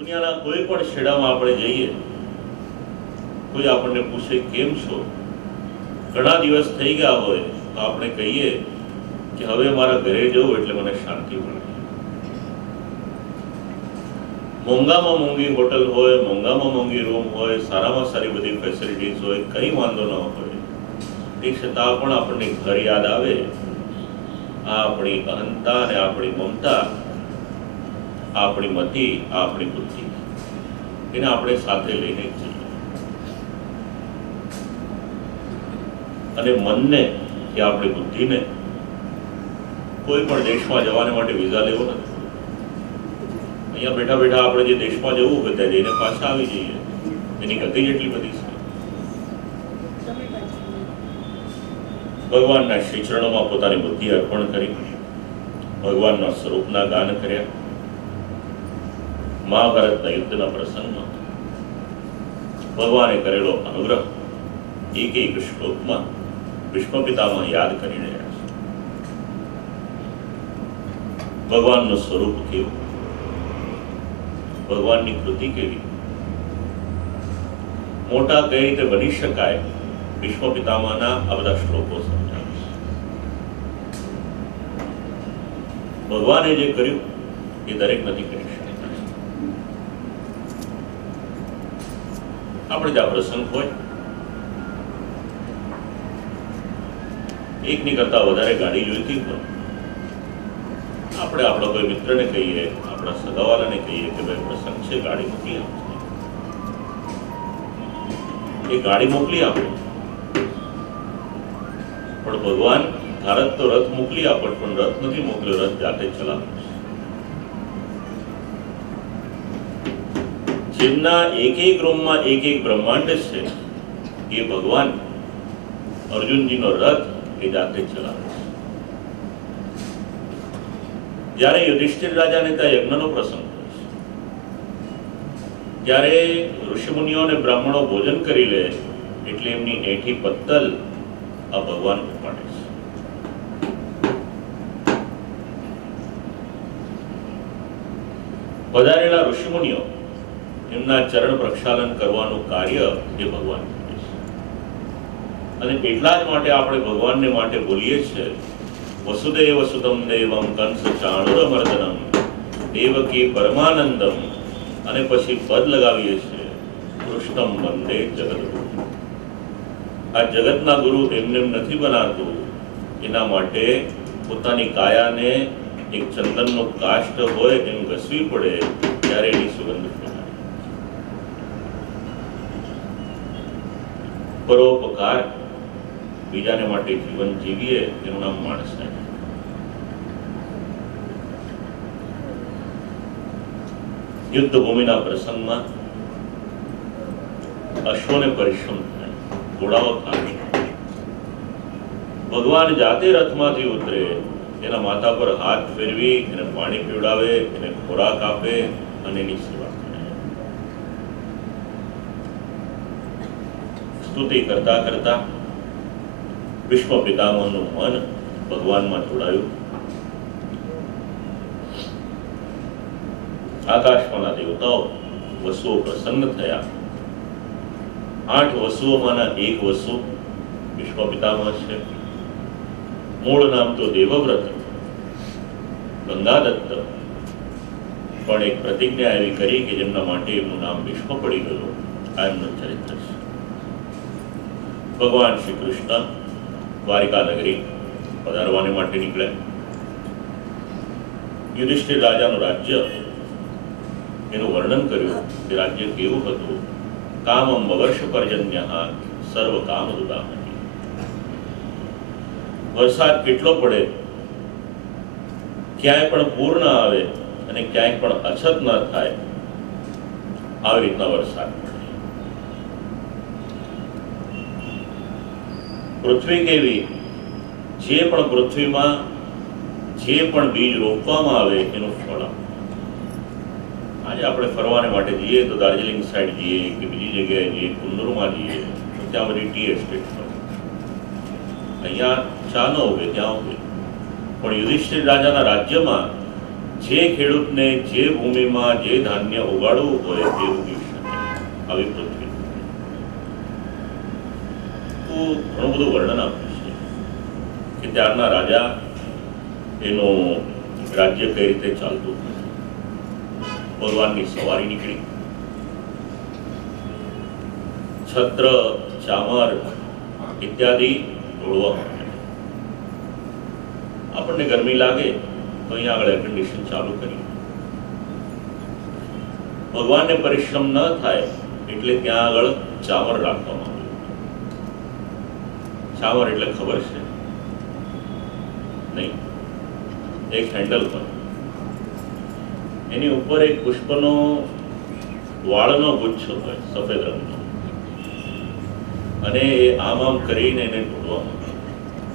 દુનિયાના કોઈ પણ છેડામાં આપણે જઈએ, કોઈ આપણને પૂછે કેમ છો, ઘણા દિવસ થઈ ગયા હોય તો આપણે કહીએ કે હવે મારા ઘરે જવું એટલે મને શાંતિ મળે. મોંઘામાં મોંઘી હોટલ હોય, મોંઘામાં મોંઘી રૂમ હોય, સારામાં સારી બધી ફેસિલિટીઝ હોય, કંઈ વાંધો ન હોય, તે છતાં પણ આપણને ઘર યાદ આવે. આ આપણી અહંતા અને આપણી મમતા, આપણી મતિ, આપણી બુદ્ધિ, એને આપણે સાથે લઈને જ જઈએ. અને મનને કે આપણી બુદ્ધિને કોઈ પણ દેશમાં જવાને માટે વિઝા લેવો નથી. અહીંયા બેઠા બેઠા આપણે જે દેશમાં જવું હોય ત્યાં જઈને પાછા આવી જઈએ. એની ગતિ જેટલી બધી છે. ભગવાનના શ્રી ચરણોમાં પોતાની બુદ્ધિ અર્પણ કરી, ભગવાનના સ્વરૂપના ગાન કર્યા. મહાભારતના યુદ્ધના પ્રસંગમાં ભગવાને કરેલો અનુગ્રહ એક એક શ્લોકમાં ભીષ્મ પિતામહ યાદ કરી રહ્યા છે. ભગવાનનું સ્વરૂપ કેવું, ભગવાનની કૃતિ કેવી, મોટા કઈ રીતે બની શકાય, ભીષ્મ પિતામહના આ બધા શ્લોકો સમજાવે છે. ભગવાને જે કર્યું એ દરેક નથી કરી શકતા. આપણે જ્યાં પ્રસંગ હોય, એકની કરતા વધારે ગાડી જોઈતી હોય, આપણે આપણા કોઈ મિત્રને કહીએ, આપણા સગાવાલાને કહીએ કે ભાઈ પ્રસંગ છે, ગાડી મોકલી આપો. એ ગાડી મોકલી આપે. પણ ભગવાન ભારત તો રથ મોકલી આપે, પણ રથ નથી મોકલ્યો, રથ જાતે ચલાવે. જેમના એક એક રૂમમાં એક એક બ્રહ્માંડ છે, એ ભગવાન અર્જુનજીનો રથ એ જાતે ચલાવે છે. જ્યારે યુધિષ્ઠિર રાજાને ત્યાં યજ્ઞનો પ્રસંગ હોય છે, ત્યારે ઋષિમુનિઓ અને બ્રાહ્મણો ભોજન કરી લે એટલે એમની એઠી પત્તલ આ ભગવાન ઉપાડે છે. પધારેલા ઋષિમુનિઓ એમના ચરણ પ્રક્ષાલન કરવાનું કાર્ય એ ભગવાન કરે છે. અને એટલા જ માટે આપણે ભગવાનને માટે બોલીએ છીએ વસુદેવ સુતમ દેવમ કંસ ચાણૂરમર્દનમ દેવકી પરમાનંદમ, અને પછી પદ લગાવીએ છીએ કૃષ્ણમ વંદે જગદગુરુ. આ જગતના ગુરુ એમને નથી બનાતું, એના માટે પોતાની કાયાને એક ચંદનનો કાષ્ટ હોય એમ ઘસવી પડે, ત્યારે એની સુગંધ ફેલાય. પરોપકાર, બીજાને માટે જીવન જીવીએ, એનું નામ માણસ. યુદ્ધ ભૂમિના પ્રસંગમાં અશ્વને પરિશ્રમ થાય, ઘોડાઓ ખાય. ભગવાન જાતે રથમાંથી ઉતરે, એના માથા પર હાથ ફેરવી એને પાણી પીવડાવે, એને ખોરાક આપે અને એની સેવા કરે. સ્તુતિ કરતા કરતા ભીષ્મ પિતામહનું મન ભગવાનમાં જોડાયું. આકાશમાંના દેવતાઓ વસુઓ પ્રસન્ન થયા. 8 વસુઓમાંના એક વસુ ભીષ્મ પિતામહ છે. મૂળ નામ તો દેવવ્રત, ગંગાદત્ત, પણ એક પ્રતિજ્ઞા એવી કરી કે જેમના માટે એમનું નામ ભીષ્મ પડી ગયું. આ એમનું ચરિત્ર છે. ભગવાન શ્રી કૃષ્ણ દ્વારિકા નગરી પધારવાને માટે નીકળ્યા. યુધિષ્ઠિર રાજાનું રાજ્ય એનું વર્ણન કર્યું કે રાજ્ય કેવું હતું. કામમ વર્ષ પર્જન્ય સર્વ કામ દુદામહી. વરસાદ કેટલો પડે, ક્યાંય પણ પૂર ન આવે અને ક્યાંય પણ અછત ન થાય, આવી રીતના વરસાદ પડે. પૃથ્વી કેવી, જે પણ પૃથ્વીમાં જે પણ બીજ રોપવામાં આવે એનું ફળ આવે. આજે આપણે ફરવાને માટે જઈએ તો દાર્જિલિંગ સાઈડ જઈએ કે બીજી જગ્યાએ જઈએ, કુન્નૂરમાં જઈએ તો ત્યાં બધી ટી એસ્ટેટ હોય. અહીંયા ચા ન ઉગે, ત્યાં ઉગે. પણ યુધિષ્ઠિર રાજાના રાજ્યમાં જે ખેડૂતને જે ભૂમિમાં જે ધાન્ય ઉગાડવું હોય તે ઉગી શકે આવી પૃથ્વી. તો ઘણું બધું વર્ણન આપ્યું છે કે ત્યારના રાજા એનું રાજ્ય કઈ રીતે ચાલતું. ભગવાનની સવારી નીકળી, છત્ર ચામર ઇત્યાદિ ઢોળવા માટે. આપણને ગરમી લાગે તો અહીંયા આગળ એર કન્ડિશન ચાલુ કરી. ભગવાનને પરિશ્રમ ન થાય એટલે ત્યાં આગળ ચામર રાખવામાં આવ્યું. ચામર એટલે ખબર છે નહીં? એક હેન્ડલ પર એની ઉપર એક પુષ્પનો વાળનો ગુચ્છ હોય સફેદ રંગનો, અને એ આમ આમ કરીને એને ઢોળવામાં આવે.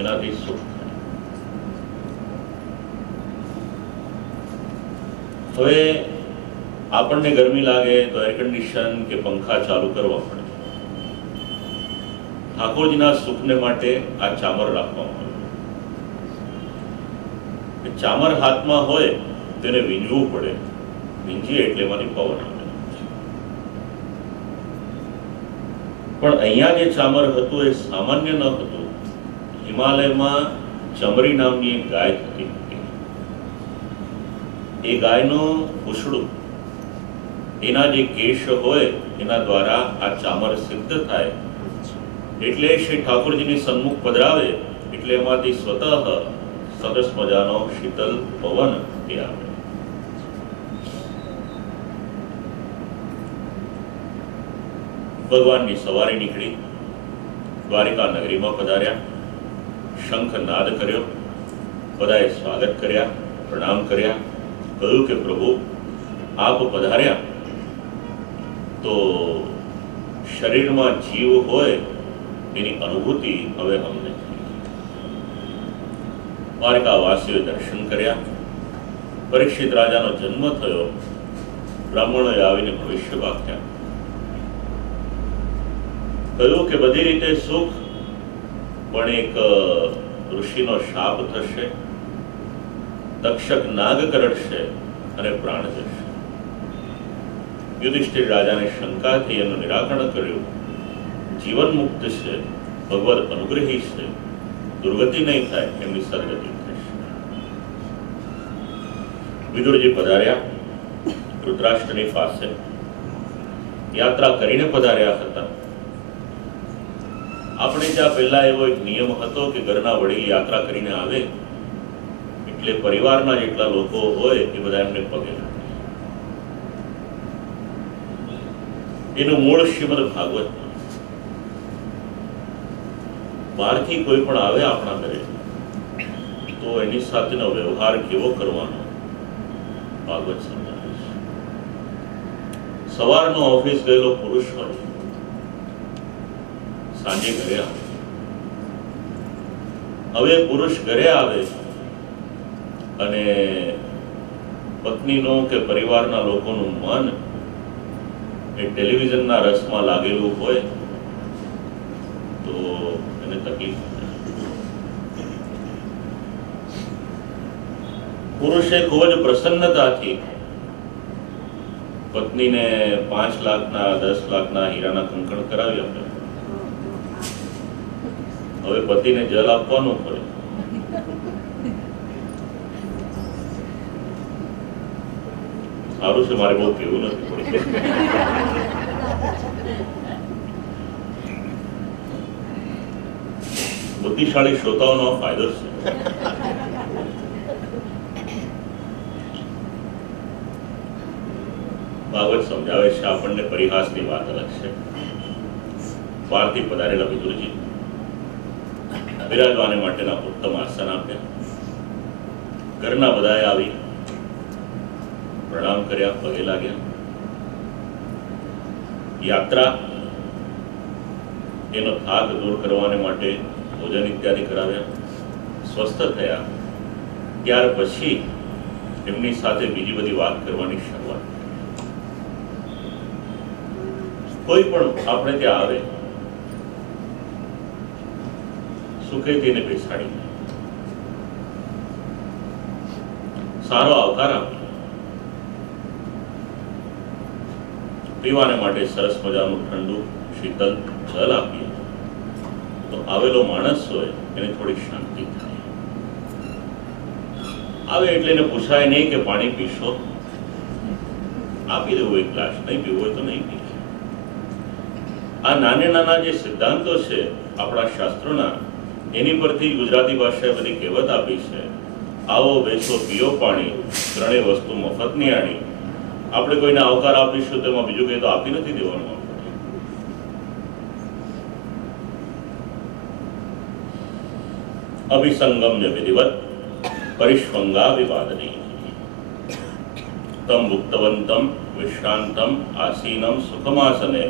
એનાથી સુખ થાય. હવે આપણને ગરમી લાગે તો એર કન્ડિશન કે પંખા ચાલુ કરવા પડે. ઠાકોરજીના સુખને માટે આ ચામર રાખવામાં આવે. ચામર હાથમાં હોય તેને વીંજવું પડે. વીંજીએ એટલે એમાંથી પવન આવે. પણ અહીંયા જે ચામર હતું એ સામાન્ય ન હતું. હિમાલયમાં ચમરી નામની એક ગાય થતી હતી. એ ગાયનું પૂંછડું, એના જે કેશ હોય એના દ્વારા આ ચામર સિદ્ધ થાય. એટલે શ્રી ઠાકોરજીની સન્મુખ પધરાવે એટલે એમાંથી સ્વતઃ સરસ મજાનો શીતલ પવન એ આવે. ભગવાનની સવારી નીકળી, દ્વારિકા નગરીમાં પધાર્યા, શંખ નાદ કર્યો, બધાએ સ્વાગત કર્યા, પ્રણામ કર્યા, કહ્યું કે પ્રભુ આપ પધાર્યા તો શરીરમાં જીવ હોય એની અનુભૂતિ હવે અમને. દ્વારકાવાસીઓએ દર્શન કર્યા. પરીક્ષિત રાજાનો જન્મ થયો. બ્રાહ્મણોએ આવીને ભવિષ્ય વાક્યા. કહ્યું કે બધી રીતે સુખ, પણ એક ઋષિનો શાપ થશે, તક્ષક નાગ કરડશે અને પ્રાણ જશે. યુધિષ્ઠિર રાજાને શંકા થઈ, એનું નિરાકરણ કર્યું. જીવન મુક્ત છે, ભગવદ અનુગ્રહી છે, દુર્ગતિ નહીં થાય, એમની સદગતિ થશે. વિદુરજી પધાર્યા ધૃતરાષ્ટ્રની પાસે. યાત્રા કરીને પધાર્યા હતા. આપણે ત્યાં પહેલા એવો એક નિયમ હતો કે ઘરના વડીલ યાત્રા કરીને આવે એટલે પરિવારના જેટલા લોકો હોય એ બધા એમને પગે લાગે. એનું મૂળ શ્રીમદ ભાગવત. બહારથી કોઈ પણ આવે આપણા ઘરે તો એની સાથેનો વ્યવહાર કેવો કરવાનો ભાગવત સમજાવે છે. સવારનો ઓફિસ ગયેલો પુરુષ હોય, સાંજે ઘરે આવે. હવે પુરુષ ઘરે આવે અને પત્નીનો કે પરિવારના લોકોનું મન એ ટેલિવિઝનના રસમાં લાગેલું હોય તો એને તકલીફ થાય. પુરુષે ખૂબ જ પ્રસન્નતાથી પત્નીને 5 લાખના 10 લાખના હીરાના કંકણ કરાવી આપ્યા. હવે પતિને જલ આપવાનું પડે. સારું છે, મારે બહુ કેવું નથી પડતું. બુદ્ધિશાળી શ્રોતાઓનો ફાયદો છે. ભાગવત સમજાવે છે આપણને. પરિહાસની વાત અલગ છે. બહારથી પધારેલા વિદુરજી બિરાજવાને માટેના ઉત્તમ આસન આપ્યા. ઘરના બધાએ આવી પ્રણામ કર્યા, પગે લાગ્યા. યાત્રા એનો થાક દૂર કરવાને માટે ભોજન ઇત્યાદિ કરાવ્યા. સ્વસ્થ થયા ત્યાર પછી એમની સાથે બીજી બધી વાત કરવાની શરૂઆત. કોઈ પણ આપણે ત્યાં આવે સુખેથી એને બેસાડી, સારો આવકાર આપ્યો, પીવાને માટે સરસ મજાનું ઠંડુ શીતલ જલ આપીએ તો આવેલો માણસ હોય એને થોડી શાંતિ થાય. આવે એટલે એને પૂછાય નહીં કે પાણી પીશો, આપી દેવું એક ગ્લાસ, નહીં પીવું હોય તો નહીં પી. આ નાના જે સિદ્ધાંતો છે આપણા શાસ્ત્રોના, એની પરથી ગુજરાતી ભાષાએ બધી કહેવત આપી છે. આવો બેસો પીઓ પાણી, ત્રણેય વસ્તુ મફતની આણી. આપણે કોઈને આવકાર આપીશું તેમાં બીજું કંઈ તો આપી નથી દેવાનું. અભિસંગમ્ય વિધિવત પરિષ્વંગા વિવાદની તમ ભુક્તવંતમ વિશ્રાંતમ આસીનમ સુખમાસને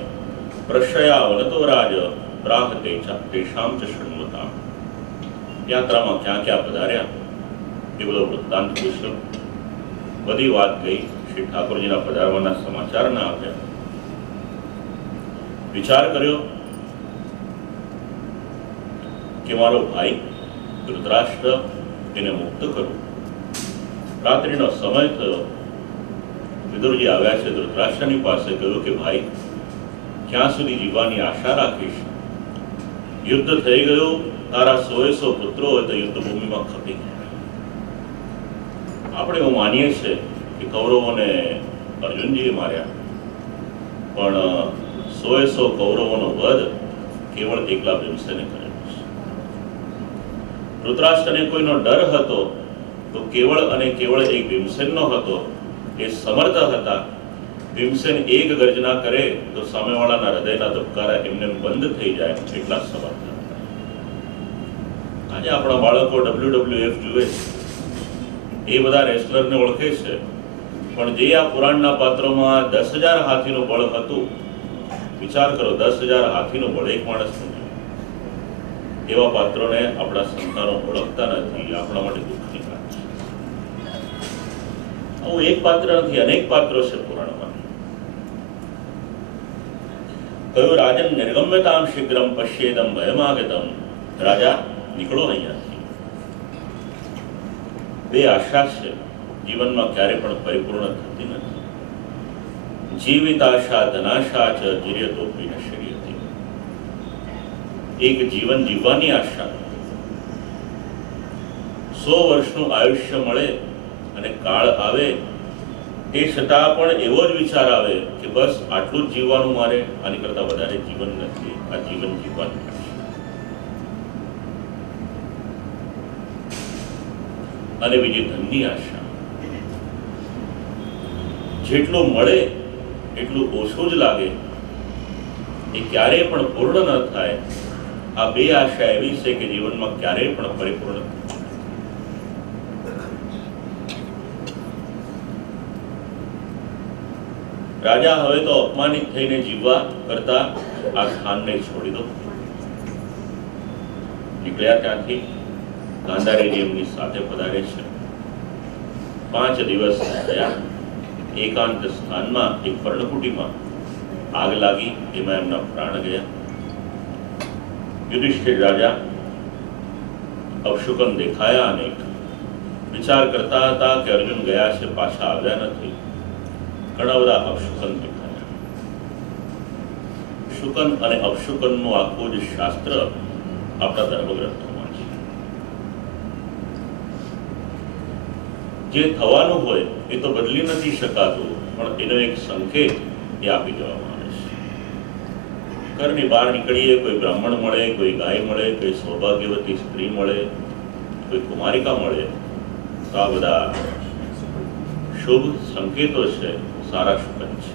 પ્રશયાવનતો રાજ પ્રાહ તેષામ ચ શૃણ્વતામ. યાત્રામાં ક્યાં ક્યાં પધાર્યા એ બધો વૃત્તાંત પૂછ્યો, બધી વાત ગઈ. શ્રી ઠાકોરજીના પધારવાના સમાચાર ના આપ્યા. વિચાર કર્યો કે મારો ભાઈ ધૃતરાષ્ટ્ર એને મુક્ત કરું. રાત્રિનો સમય થયો. વિદુરજી આવ્યા છે ધૃતરાષ્ટ્રની પાસે. કહ્યું કે ભાઈ, ક્યાં સુધી જીવવાની આશા રાખીશ? યુદ્ધ થઈ ગયું, તારા 100 પુત્રો હોય તો યુદ્ધ ભૂમિમાં ખપી ગયા. આપણે એવું માનીએ છીએ કે કૌરવોને અર્જુનજીએ માર્યા, પણ 100 કૌરવોનો વધ કેવળ એકલા ભીમસેને કરેલો છે. ધૃતરાષ્ટ્રને કોઈનો ડર હતો તો કેવળ અને કેવળ એક ભીમસેનનો હતો. એ સમર્થ હતા. ભીમસેન એક ગર્જના કરે તો સામેવાળાના હૃદયના ધબકારા એમને બંધ થઈ જાય એટલા સમર્થ હતા. આજે આપણા બાળકો WWF જુએ છે, એ બધા રેસલરને ઓળખે છે, પણ જે આ પુરાણના પાત્રોમાં 10,000 હાથીનું બળ હતું, વિચાર કરો, 10,000 હાથીનું બળ એક માણસનું. એવા પાત્રોને આપણા સંતાનો ઓળખતા નથી. આપણા માટે દુઃખની વાત છે. આવું એક પાત્ર નથી, અનેક પાત્રો છે પુરાણમાં. કહ્યું, રાજન નિર્ગમ્યતામ શીઘ્રમ પશ્યેદમ ભયમાગતમ. રાજા, નીકળો અહીંયાથી. બે આશા છે જીવનમાં, ક્યારે પણ પરિપૂર્ણ થતી નથી. જીવિત આશા ધનાશા ચ જીર્યતોપી નશ્યતિ. એક જીવન જીવવાની આશા, 100 વર્ષનું આયુષ્ય મળે અને કાળ આવે તે છતાં પણ એવો જ વિચાર આવે કે બસ આટલું જ જીવવાનું, મારે આની કરતા વધારે જીવન નથી. આ જીવન જીવવાની આશા. અને બીજી ધનની આશા. જેટલું મળે એટલું ઓછું જ લાગે, એ ક્યારેય પણ પૂર્ણ ન થાય. આ બે આશા એવી છે કે જીવનમાં ક્યારેય પણ પરિપૂર્ણ. રાજા, હવે તો અપમાનિત થઈને જીવવા કરતા આ સ્થાનને છોડી દો. નીકળ્યા ત્યાંથી. ગાંધારીજી એમની સાથે પધારે છે. 5 દિવસ થયા. એકાંત સ્થાનમાં એક પર્ણકુટીમાં આગ લાગી, એમાં એમના પ્રાણ ગયા. યુધિષ્ઠિર રાજા અપશુકન દેખાયા અનેક. વિચાર કરતા હતા કે અર્જુન ગયા છે, પાછા આવ્યા નથી. ઘણા બધા અપશુકન દેખાયા. શુકન અને અપશુકનનું આખું જ શાસ્ત્ર આપણા ધર્મગ્રંથોમાં છે. જે થવાનું હોય એ તો બદલી નથી શકાતું, પણ એનો એક સંકેત એ આપી દેવામાં આવે છે. ઘરની બહાર નીકળીએ, કોઈ બ્રાહ્મણ મળે, કોઈ ગાય મળે, કોઈ સૌભાગ્યવતી સ્ત્રી મળે, કોઈ કુમારિકા મળે, તો આ બધા શુભ સંકેતો છે, સારા શુકન છે.